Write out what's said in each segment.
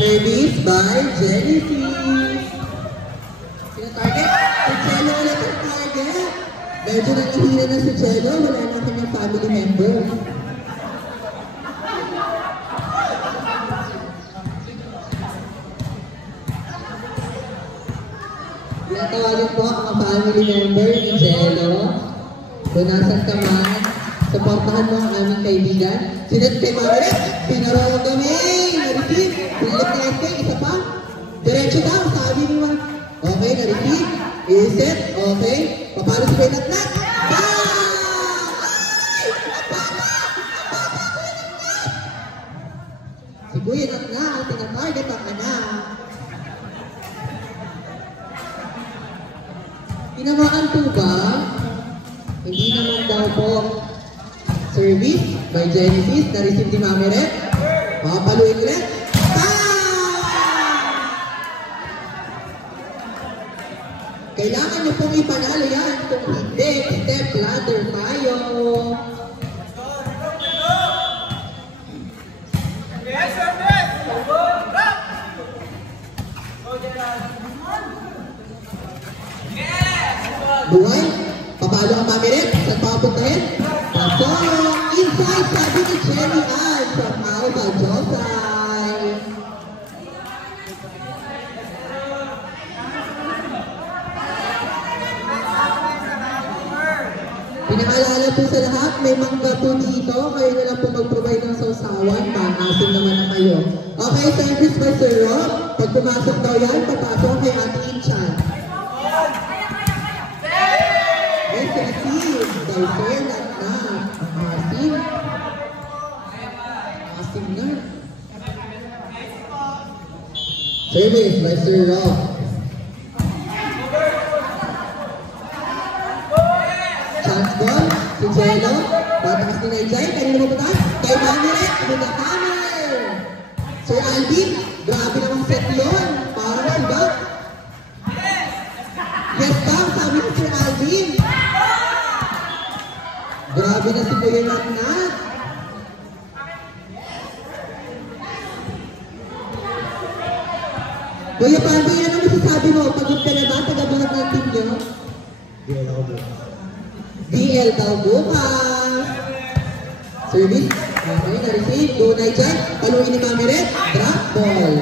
Service by Genesis. Sino target? Si Jello ulit ang target. Medyo nanghihina na si Jello. Wala na kanyang family member. Tinatawagin po ang family member ni Jello. Kung nasan ka man, supportahan mo ang aming kaibigan. Sinat kay Mamaret, pinaro kami, na-receive, pinilip na SK, isa pa. Diretso daw, sabi mo. Okay, na-receive, iset, okay. Papalo si Kuya Natnat. Si Kuya Natnat, tinatarget ang anak. Tinamaan po ba? Hindi naman daw po. Service by Genesis, na-receive ni Mamiret. Papaluin ulit. Kailangan niyo pong ipanalo yan. Kung hindi, step ladder tayo. Buhay, papalo ang Mamiret. Saan papuntahin? Pasok! Inside, sabi ni Jenny Ann from Alba Josay. Pinaalala po sa lahat, may mangga po dito. Kayo na lang po mag-provide ng sausawan. Pang-asin naman na kayo. Okay, service by Sir Rob. Pag pumasok daw yan, papasok kay Ate Inchan. Yes, receive. By Sir Natnat. Asim. Asim na. Service by Sir Rob. Chance ball. Si Jello. Patakas ni Naijay. Kanina mo ba? Kay Mamiret. With the hammer. Sir Alvin. Grabe namang set yun. Parang si Bob. Yes, Bob. Sabi ni Sir Alvin. Grabe na si Kuya Natnat. Kuya Pandy, ano masasabi mo? Pagod ka na ba? Tagabuhat ng team nyo? DL daw bukas. DL daw bukas. Service. Okay, na-receive. Go na dyan. Paluin ni Mamiret. Drop ball.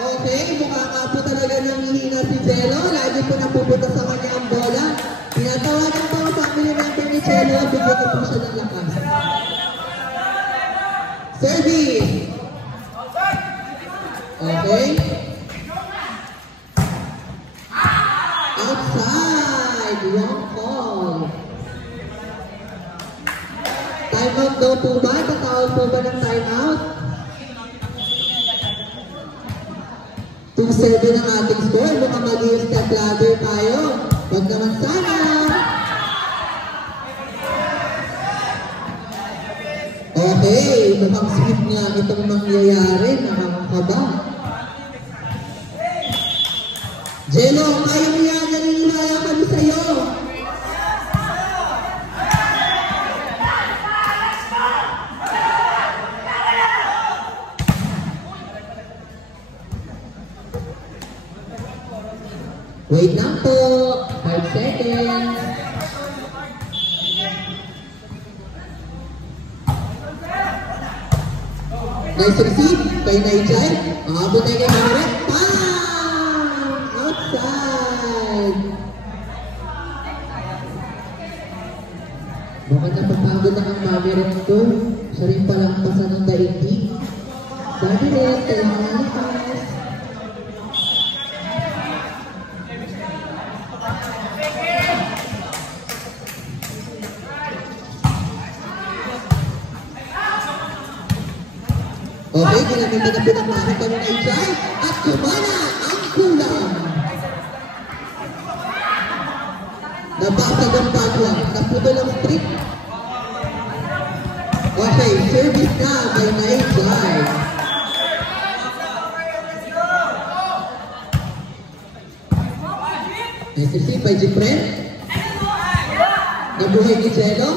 Okay, mukha ka po talaga nang hihina si Jello. Lagi po napupunta sa kanya ang bola. Tinatawagan po ang family member ni Jello. Bigyan ko po siya ng lakas. Service. Okay. Outside. Wrong call. Time out daw po ba? Patawag po ba ng time out? 2-7 ang ating score. Mukhang mag-i step ladder tayo. Huwag naman sana. Okay, mukhang sweet nga itong mangyayari. Nakakakaba. Jello, kaya mo yan. Naniniwala kami sa'yo. Wait lang po. 5 seconds. Nice receive. Kay Naijay. Abot tayo kay Mamiret. Bang! Outside. Baka napapagod na ang Mamiret ko. Siya rin palang pasa ng daigdig. Sabi rin, tayo mga okay, ginamit na pinakmakit kami na Ijay at kumana ang kulang. Nabasag ang bagwang, naputol ang strip. Okay, service na by Naijay. Nice receive by Jifren. Nabuhay ni Jello.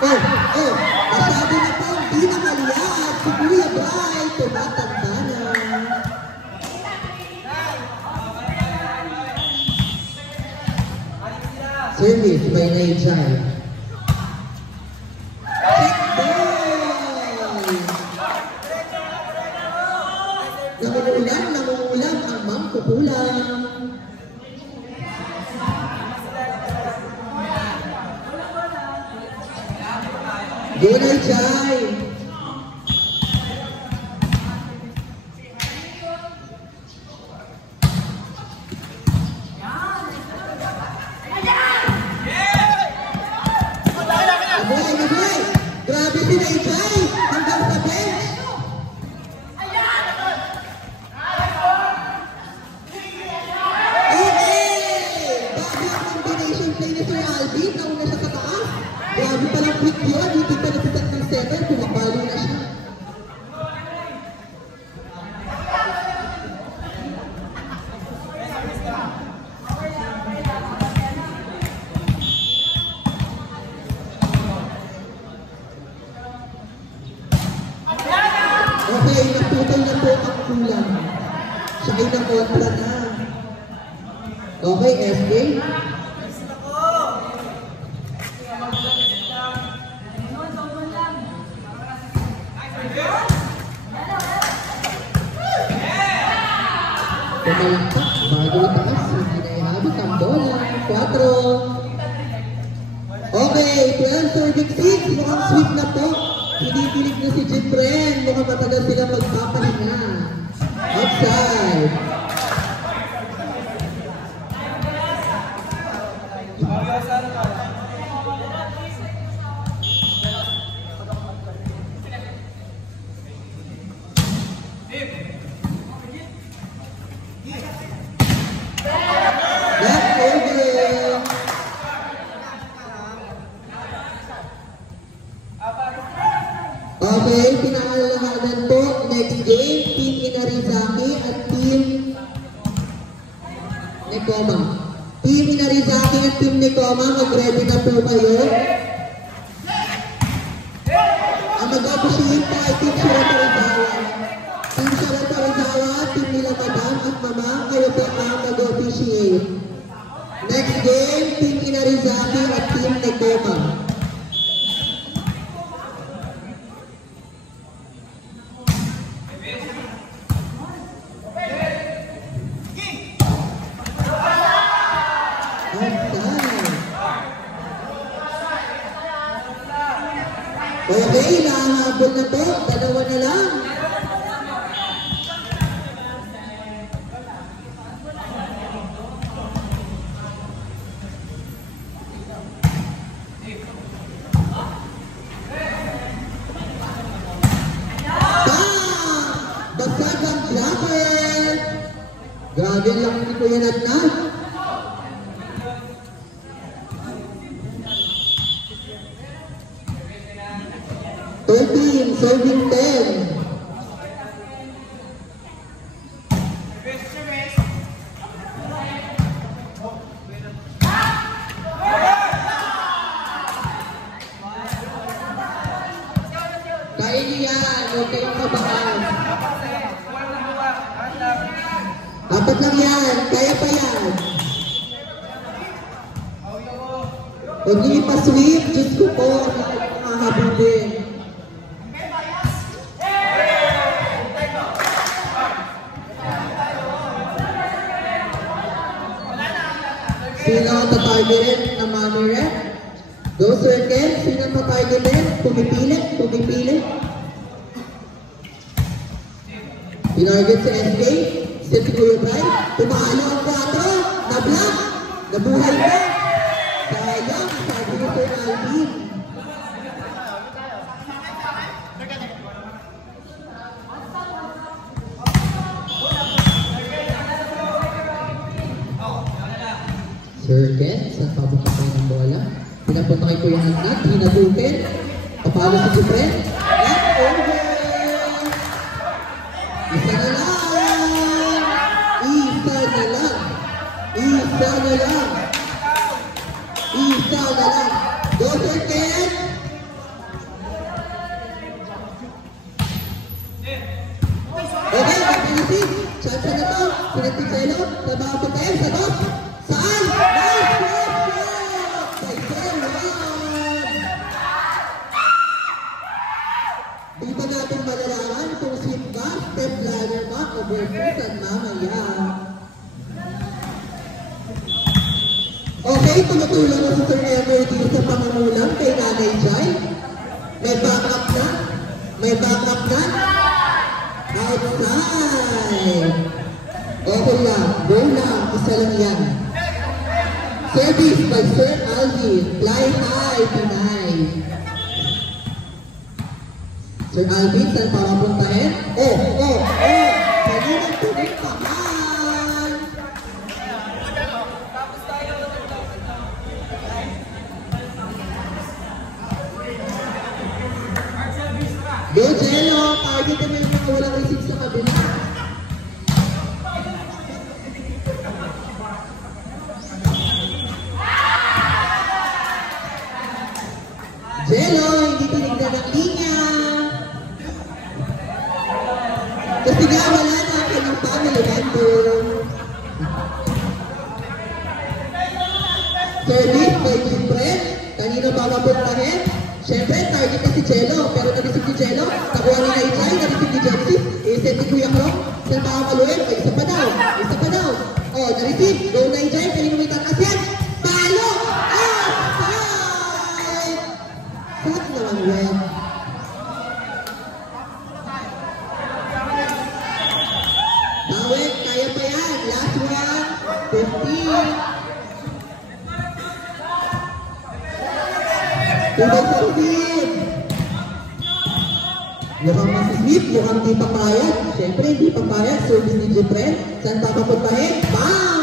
Oh, masyado na pa. Service by Naijay. Check ball! Nangungulam ang mangkukulam. Go Naijay! Grabe si Naijay! Hanggang sa bench! Okay! Bago ang combination play ni Sir Alvin, nauna siya sa taas. Grabe palang quick yun, hindi pa napitat ng 7, pumapalo na siya. Okay, naputol na po ang kulang. Siya ay nakontra na. Okay, SK. Pumalakpak, bago itaas, hindi na ihabit ang bola. 4. Okay, 12 serving 6, mukhang sweep na po. Pinipilig na si Jitren, mukhang matagal sila magpapahinga. Outside. Left over. Okay, pinangalahanan po. Next game, Team Inarizaki at Team Nekoma. Team Inarizaki at Team Nekoma, mag-ready na po kayo. Ang mag-officiate po ay Team Shiratorizawa. Team Shiratorizawa, Team nila Madam at Mama, kayo po ang mag-officiate. Next game, Team Inarizaki at Team Nekoma. Okay, nahabol na po. Dalawa na lang. Basag ang blocker. Grabe lang ni Kuya Natnat. 13, serving 10. Kaya niya yan, huwag kayong kabahan. Apat lang yan, kaya pa yan. Huwag niyo ipasweep, Diyos ko po, mahabulin. Sino ang tatargetin na Mami Rep? Go circle, sino ang tatargetin? Pumipili, pumipili. Pinarget sa SK, set si Kuya Bray, pumalo ang 4, na-block, nabuhay pa. Sayang, sabi ko Sir Alvin. Circuit, sa pabuka kayo ng bola. Pinapunta kay Kuya Natnat, hinabutin. Papalo si Jipren. Left over! Isa na lang! Isa na lang! Isa na lang! Isa na lang! Go circuit! Okay, mag-inisip. Chance na to. Pinagpitselo. Trabaho pa tayo. Sagot. Saan? Nice question! Okay, tumutulong mo si Sir Ever dito sa pangamulang kay Nanay Jai. May backup na? May backup na? Outside! Okay lang, go lang, isa lang yan. Service by Sir Alvin, fly high, Pinay. Sir Alvin, saan pa mapuntahin? Kaninang tuloy pa man. Go, Jello! Target na yung mga walang receipt sa kabila. Jello, hindi tinignan ang linya. Kasi nga wala na ang kanyang family member. Service by Gilbert. Kanino ba mapuntahin? Siyempre, target na si Jello. Pero na-receive ni Jello. Nakuha ni Naijay, na-receive ni Genesis. I-send ni Kuya Krong. Saan makakaluin? May isa pa daw. Isa pa daw. Oh, na-receive. Go Naijay. Kanino may tatas yan? Palo! Outside! Saan naman yan? Bawet, kaya pa yan. Last one. 15. Tubay sa Rubin. Mukhang masisip, mukhang di papayag. Siyempre, di papayag. Service ni Jeffrey. Saan papapuntahin? Bang!